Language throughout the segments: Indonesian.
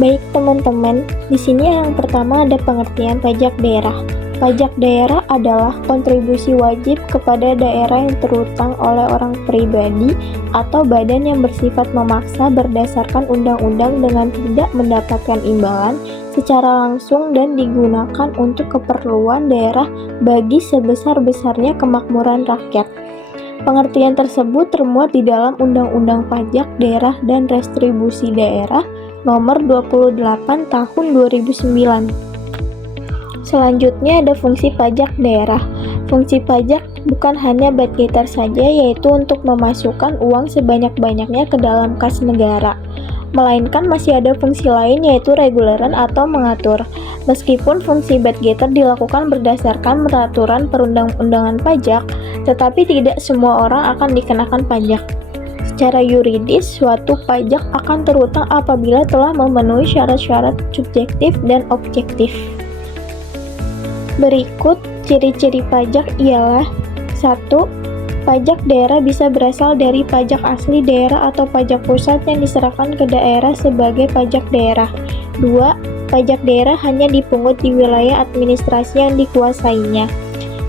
Baik teman-teman, di sini yang pertama ada pengertian pajak daerah. Pajak daerah adalah kontribusi wajib kepada daerah yang terutang oleh orang pribadi atau badan yang bersifat memaksa berdasarkan undang-undang dengan tidak mendapatkan imbalan secara langsung dan digunakan untuk keperluan daerah bagi sebesar-besarnya kemakmuran rakyat. Pengertian tersebut termuat di dalam Undang-Undang Pajak Daerah dan Restribusi Daerah Nomor 28 Tahun 2009. Selanjutnya ada fungsi pajak daerah. Fungsi pajak bukan hanya budgeter saja, yaitu untuk memasukkan uang sebanyak-banyaknya ke dalam kas negara, melainkan masih ada fungsi lain, yaitu reguleran atau mengatur. Meskipun fungsi budgeter dilakukan berdasarkan peraturan perundang-undangan pajak, tetapi tidak semua orang akan dikenakan pajak. Secara yuridis, suatu pajak akan terutang apabila telah memenuhi syarat-syarat subjektif dan objektif. Berikut ciri-ciri pajak ialah: 1. Pajak daerah bisa berasal dari pajak asli daerah atau pajak pusat yang diserahkan ke daerah sebagai pajak daerah. 2. Pajak daerah hanya dipungut di wilayah administrasi yang dikuasainya.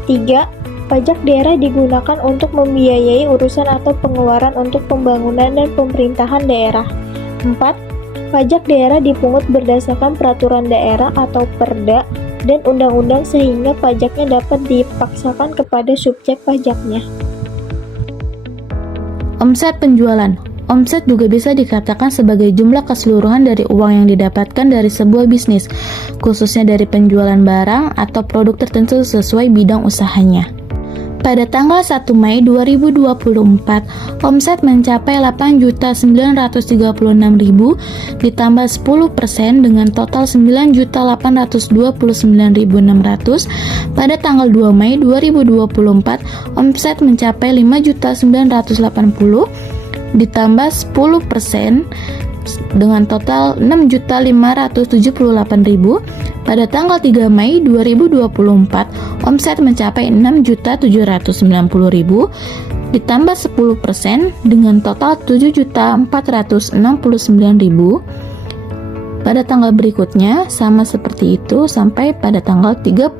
3. Pajak daerah digunakan untuk membiayai urusan atau pengeluaran untuk pembangunan dan pemerintahan daerah. 4. Pajak daerah dipungut berdasarkan peraturan daerah atau perda dan undang-undang sehingga pajaknya dapat dipaksakan kepada subjek pajaknya. Omset penjualan. Omset juga bisa dikatakan sebagai jumlah keseluruhan dari uang yang didapatkan dari sebuah bisnis, khususnya dari penjualan barang atau produk tertentu sesuai bidang usahanya. Pada tanggal 1 Mei 2024, omset mencapai 8.936.000 ditambah 10% dengan total 9.829.600. Pada tanggal 2 Mei 2024, omset mencapai 5.980.000 ditambah 10% dengan total 6.578.000. Pada tanggal 3 Mei 2024, omset mencapai 6.790.000 ditambah 10% dengan total 7.469.000. Pada tanggal berikutnya sama seperti itu sampai pada tanggal 31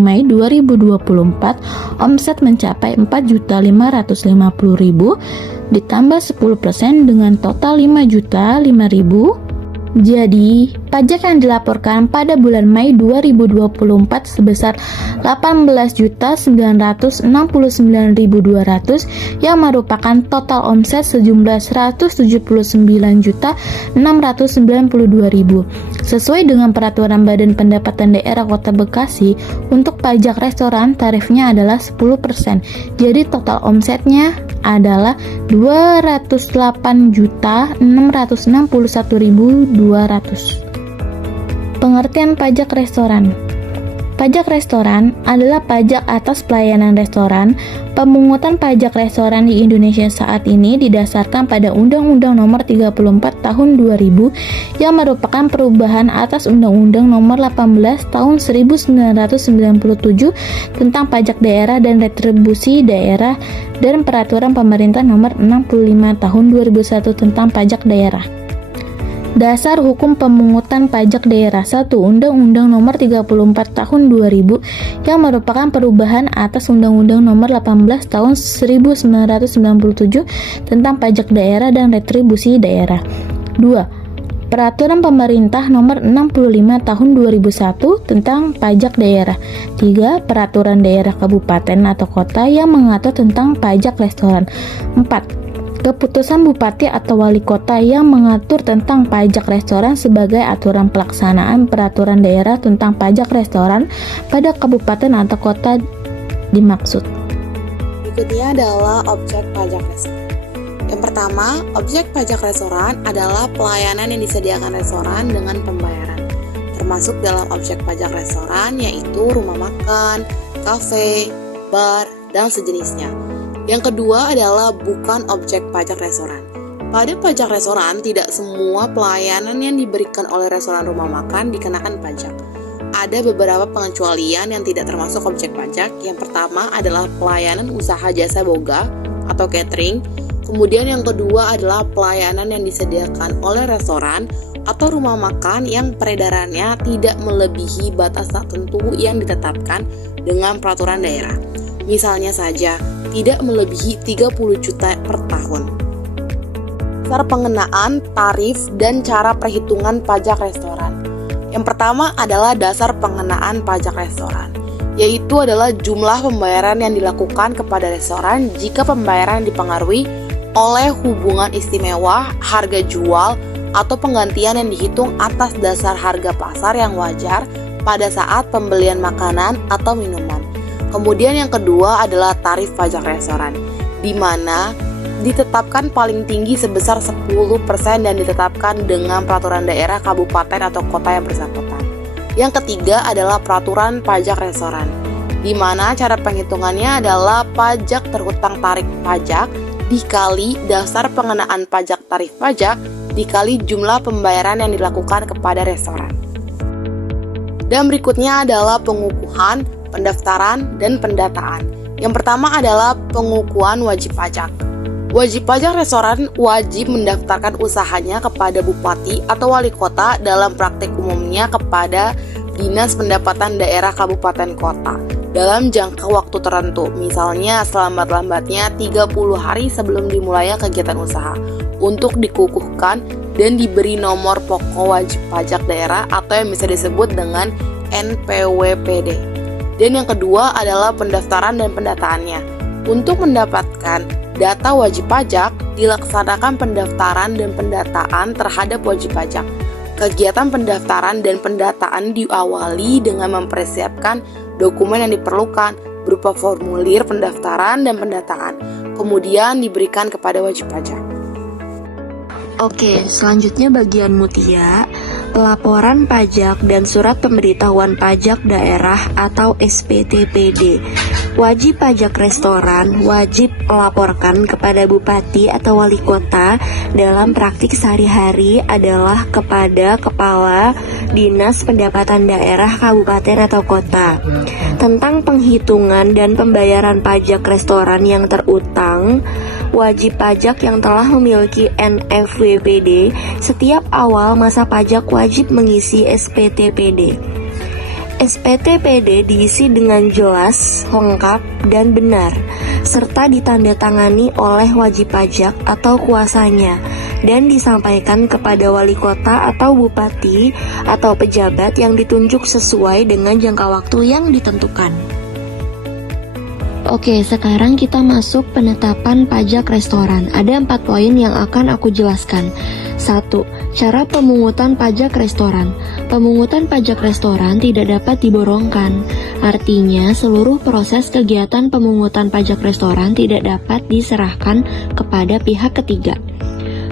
Mei 2024, omset mencapai 4.550.000 ditambah 10% dengan total 5.005.000. Jadi, pajak yang dilaporkan pada bulan Mei 2024 sebesar 18.969.200 yang merupakan total omset sejumlah 179.692.000. Sesuai dengan peraturan Badan Pendapatan Daerah Kota Bekasi, untuk pajak restoran tarifnya adalah 10%. Jadi total omsetnya adalah 208.661.200. Pengertian pajak restoran. Pajak restoran adalah pajak atas pelayanan restoran. Pemungutan pajak restoran di Indonesia saat ini didasarkan pada Undang-Undang Nomor 34 Tahun 2000 yang merupakan perubahan atas Undang-Undang Nomor 18 Tahun 1997 tentang pajak daerah dan retribusi daerah dan Peraturan Pemerintah Nomor 65 Tahun 2001 tentang pajak daerah. Dasar Hukum Pemungutan Pajak Daerah 1. Undang-Undang Nomor 34 Tahun 2000 yang merupakan perubahan atas Undang-Undang Nomor 18 Tahun 1997 tentang pajak daerah dan retribusi daerah. 2. Peraturan Pemerintah Nomor 65 Tahun 2001 tentang pajak daerah. 3. Peraturan daerah kabupaten atau kota yang mengatur tentang pajak restoran. 4. Keputusan Bupati atau Wali Kota yang mengatur tentang pajak restoran sebagai aturan pelaksanaan peraturan daerah tentang pajak restoran pada kabupaten atau kota dimaksud. Berikutnya adalah objek pajak restoran. Yang pertama, objek pajak restoran adalah pelayanan yang disediakan restoran dengan pembayaran. Termasuk dalam objek pajak restoran yaitu rumah makan, kafe, bar, dan sejenisnya. Yang kedua adalah bukan objek pajak restoran. Pada pajak restoran, tidak semua pelayanan yang diberikan oleh restoran rumah makan dikenakan pajak. Ada beberapa pengecualian yang tidak termasuk objek pajak. Yang pertama adalah pelayanan usaha jasa boga atau catering. Kemudian yang kedua adalah pelayanan yang disediakan oleh restoran atau rumah makan yang peredarannya tidak melebihi batas tertentu yang ditetapkan dengan peraturan daerah. Misalnya saja, tidak melebihi 30 juta per tahun. Dasar pengenaan, tarif, dan cara perhitungan pajak restoran. Yang pertama adalah dasar pengenaan pajak restoran, yaitu adalah jumlah pembayaran yang dilakukan kepada restoran jika pembayaran dipengaruhi oleh hubungan istimewa, harga jual, atau penggantian yang dihitung atas dasar harga pasar yang wajar pada saat pembelian makanan atau minuman. Kemudian yang kedua adalah tarif pajak restoran, di mana ditetapkan paling tinggi sebesar 10% dan ditetapkan dengan peraturan daerah, kabupaten, atau kota yang bersangkutan. Yang ketiga adalah peraturan pajak restoran, di mana cara penghitungannya adalah pajak terhutang tarik pajak dikali dasar pengenaan pajak tarif pajak dikali jumlah pembayaran yang dilakukan kepada restoran. Dan berikutnya adalah pengukuhan, pendaftaran, dan pendataan. Yang pertama adalah pengukuhan wajib pajak. Wajib pajak restoran wajib mendaftarkan usahanya kepada bupati atau wali kota, dalam praktik umumnya kepada Dinas Pendapatan Daerah Kabupaten Kota dalam jangka waktu tertentu, misalnya selambat-lambatnya 30 hari sebelum dimulainya kegiatan usaha, untuk dikukuhkan dan diberi nomor pokok wajib pajak daerah atau yang bisa disebut dengan NPWPD. Dan yang kedua adalah pendaftaran dan pendataannya. Untuk mendapatkan data wajib pajak, dilaksanakan pendaftaran dan pendataan terhadap wajib pajak. Kegiatan pendaftaran dan pendataan diawali dengan mempersiapkan dokumen yang diperlukan berupa formulir pendaftaran dan pendataan, kemudian diberikan kepada wajib pajak. Oke, selanjutnya bagian Mutia, pelaporan pajak dan surat pemberitahuan pajak daerah atau SPTPD. Wajib pajak restoran wajib melaporkan kepada bupati atau wali kota dalam praktik sehari-hari adalah kepada Kepala Dinas Pendapatan Daerah Kabupaten atau Kota tentang penghitungan dan pembayaran pajak restoran yang terutang. Wajib pajak yang telah memiliki NPWPD setiap awal masa pajak wajib mengisi SPTPD. SPTPD diisi dengan jelas, lengkap, dan benar, serta ditandatangani oleh wajib pajak atau kuasanya, dan disampaikan kepada wali kota atau bupati atau pejabat yang ditunjuk sesuai dengan jangka waktu yang ditentukan. Oke, sekarang kita masuk penetapan pajak restoran. Ada 4 poin yang akan aku jelaskan. 1. Cara pemungutan pajak restoran. Pemungutan pajak restoran tidak dapat diborongkan. Artinya, seluruh proses kegiatan pemungutan pajak restoran tidak dapat diserahkan kepada pihak ketiga.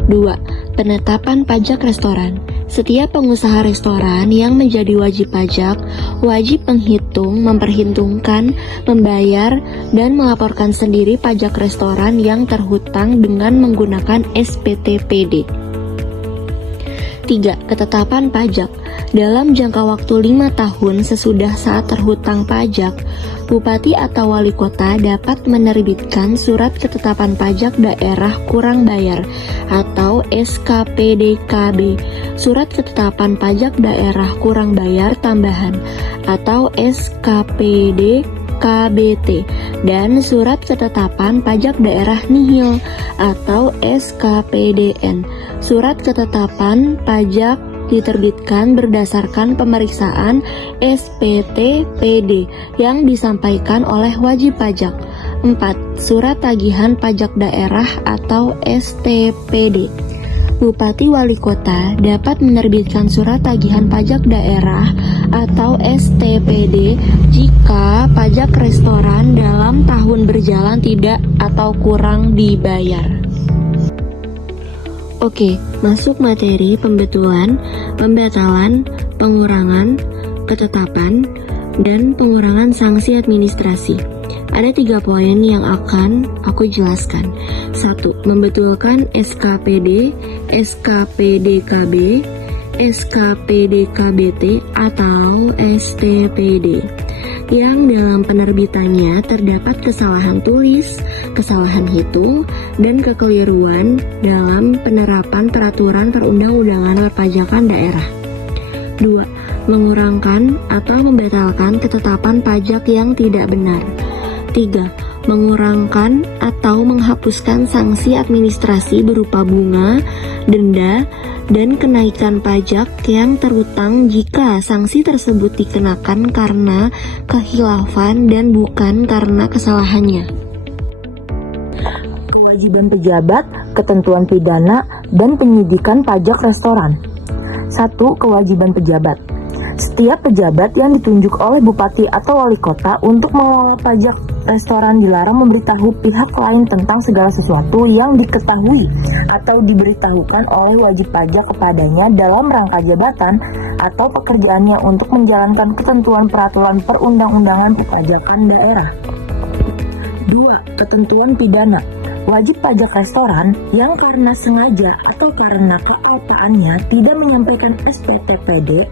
2. Penetapan pajak restoran. Setiap pengusaha restoran yang menjadi wajib pajak wajib menghitung, memperhitungkan, membayar, dan melaporkan sendiri pajak restoran yang terhutang dengan menggunakan SPTPD. 3. Ketetapan pajak. Dalam jangka waktu 5 tahun sesudah saat terhutang pajak, bupati atau wali kota dapat menerbitkan surat ketetapan pajak daerah kurang bayar atau SKPDKB, surat ketetapan pajak daerah kurang bayar tambahan atau SKPDKBT, dan surat ketetapan pajak daerah nihil atau SKPDN. Surat ketetapan pajak diterbitkan berdasarkan pemeriksaan SPTPD yang disampaikan oleh wajib pajak. 4. Surat tagihan pajak daerah atau STPD. Bupati wali kota dapat menerbitkan surat tagihan pajak daerah atau STPD jika pajak restoran dalam tahun berjalan tidak atau kurang dibayar. Oke, masuk materi pembetulan, pembatalan, pengurangan, ketetapan, dan pengurangan sanksi administrasi. Ada 3 poin yang akan aku jelaskan. 1. Membetulkan SKPD, SKPDKB, SKPDKBT, atau STPD yang dalam penerbitannya terdapat kesalahan tulis, kesalahan hitung, dan kekeliruan dalam penerapan peraturan perundang-undangan perpajakan daerah. 2. Mengurangkan atau membatalkan ketetapan pajak yang tidak benar. 3. Mengurangkan atau menghapuskan sanksi administrasi berupa bunga, denda, dan kenaikan pajak yang terutang jika sanksi tersebut dikenakan karena khilafan dan bukan karena kesalahannya. Kewajiban pejabat, ketentuan pidana, dan penyidikan pajak restoran. 1. Kewajiban pejabat. Setiap pejabat yang ditunjuk oleh bupati atau wali kota untuk mengelola pajak restoran dilarang memberitahu pihak lain tentang segala sesuatu yang diketahui atau diberitahukan oleh wajib pajak kepadanya dalam rangka jabatan atau pekerjaannya untuk menjalankan ketentuan peraturan perundang-undangan perpajakan daerah. 2. Ketentuan pidana. Wajib pajak restoran yang karena sengaja atau karena kealpaannya tidak menyampaikan SPTPD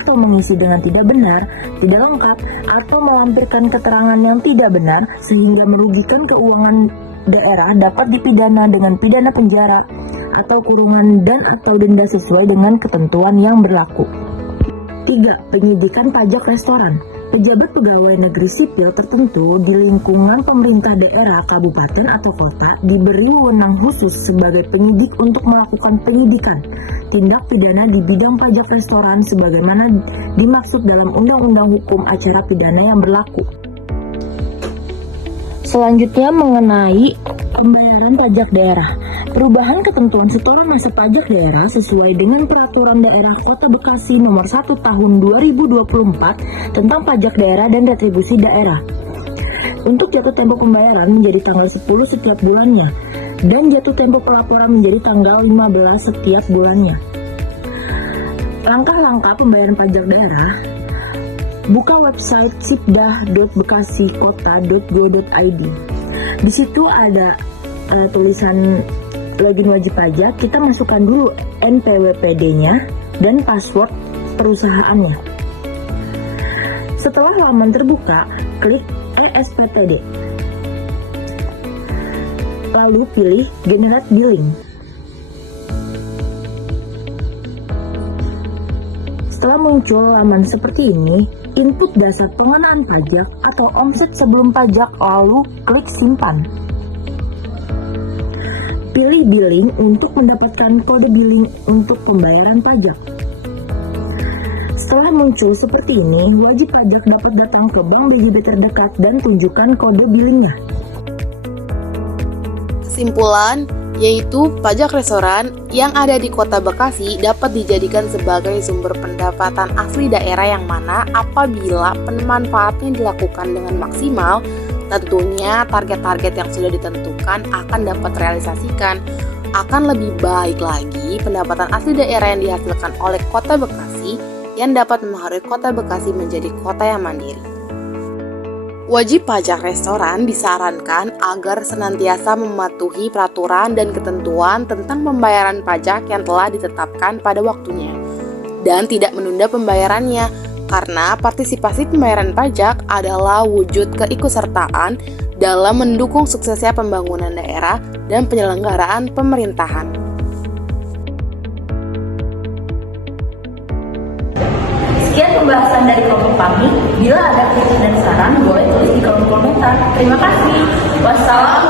atau mengisi dengan tidak benar, tidak lengkap, atau melampirkan keterangan yang tidak benar sehingga merugikan keuangan daerah dapat dipidana dengan pidana penjara atau kurungan dan atau denda sesuai dengan ketentuan yang berlaku. 3. Penyidikan pajak restoran. Pejabat pegawai negeri sipil tertentu di lingkungan pemerintah daerah, kabupaten, atau kota diberi wewenang khusus sebagai penyidik untuk melakukan penyidikan tindak pidana di bidang pajak restoran sebagaimana dimaksud dalam Undang-Undang Hukum Acara Pidana yang berlaku. Selanjutnya mengenai pembayaran pajak daerah. Perubahan ketentuan setoran masa pajak daerah sesuai dengan Peraturan Daerah Kota Bekasi Nomor 1 Tahun 2024 tentang pajak daerah dan retribusi daerah. Untuk jatuh tempo pembayaran menjadi tanggal 10 setiap bulannya dan jatuh tempo pelaporan menjadi tanggal 15 setiap bulannya. Langkah-langkah pembayaran pajak daerah. Buka website sipdah.bekasikota.go.id. Di situ ada tulisan login wajib pajak. Kita masukkan dulu NPWPD-nya dan password perusahaannya. Setelah halaman terbuka, klik eSPTD. Lalu pilih Generate Billing. Setelah muncul halaman seperti ini, input dasar pengenaan pajak atau omset sebelum pajak, lalu klik simpan. Pilih billing untuk mendapatkan kode billing untuk pembayaran pajak. Setelah muncul seperti ini, wajib pajak dapat datang ke bank BJB terdekat dan tunjukkan kode billingnya. Kesimpulan, yaitu pajak restoran yang ada di Kota Bekasi dapat dijadikan sebagai sumber pendapatan asli daerah yang mana apabila pemanfaatnya dilakukan dengan maksimal, tentunya target-target yang sudah ditentukan akan dapat realisasikan. Akan lebih baik lagi pendapatan asli daerah yang dihasilkan oleh Kota Bekasi yang dapat mempengaruhi Kota Bekasi menjadi kota yang mandiri. Wajib pajak restoran disarankan agar senantiasa mematuhi peraturan dan ketentuan tentang pembayaran pajak yang telah ditetapkan pada waktunya dan tidak menunda pembayarannya, karena partisipasi pembayaran pajak adalah wujud keikutsertaan dalam mendukung suksesnya pembangunan daerah dan penyelenggaraan pemerintahan. Sekian pembahasan dari kelompok kami. Bila ada kritik dan saran, boleh tulis di kolom komentar. Terima kasih. Wassalamualaikum.